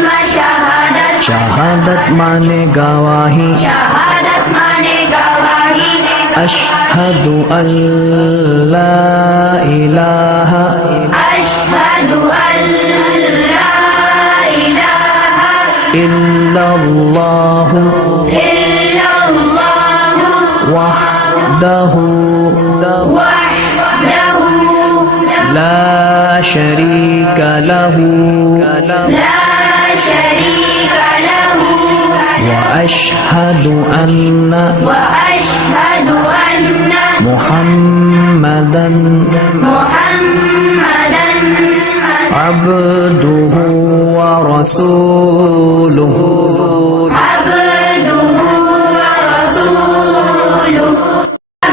कलमा शहादत, शहादत माने गवाही, शहादत माने गवाही, अशहदु अल्ला इलाहा, अशहदु अल्ला इलाहा इल्लल्लाहु इल्लल्लाहु वहदहु वहदहु ला शरीका लहु ला शरीक लहु وأشهد أن وأشهد أن محمدا محمدا عبده ورسوله عبده ورسوله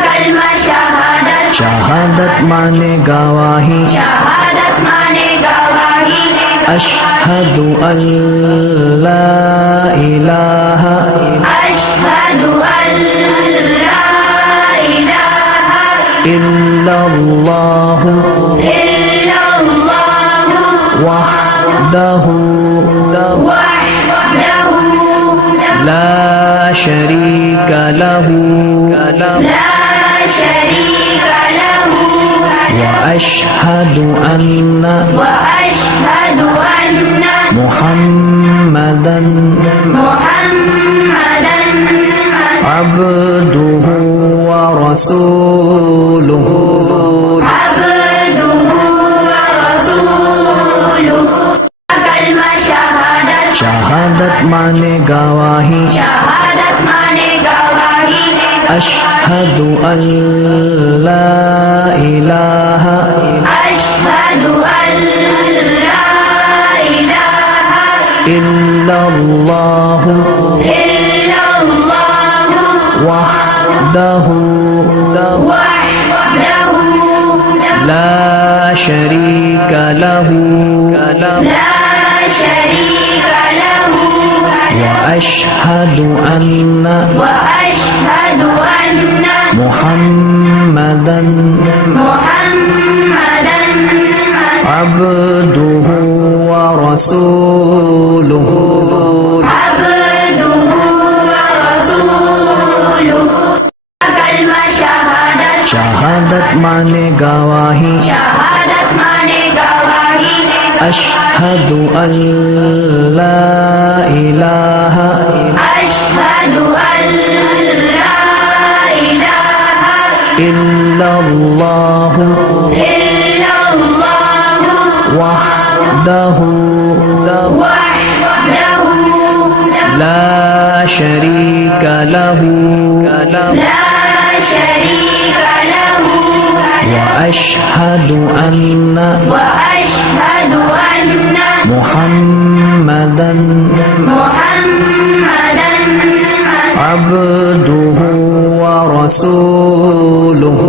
कलमा शहादत, शहादत माने गवाही, शहादत माने गवाही, अशहदु अल्ला इलाहा अशहदु अल्ला इलाहा इल्लल्लाहु इल्लल्लाहु वहदहु वहदहु ला शरीका लहु ला शरीक लहु وأشهد أن وأشهد أن محمدا محمدا عبده ورسوله عبده ورسوله कलमा शहादत, शहादत माने गवाही, शहादत माने गवाही, अशहदु अल्ला इलाहा अशहदु अल्ला इलाहा इल्लल्लाहु इल्लल्लाहु वहदहु वहदहु ला शरीका लहु ला शरीक लहु وأشهد أن وأشهد أن محمدا محمدا عبده ورسوله عبده ورسوله कलमा शहादत, शहादत माने गवाही, शहादत माने गवाही, अशहदु अल्ला इलाहा अशहदु अल्ला इलाहा इल्लल्लाहु इल्लल्लाहु वहदहु वहदहु ला शरीका लहु ला शरीक लहु وأشهد أن وأشهد أن محمدا محمدا عبده ورسوله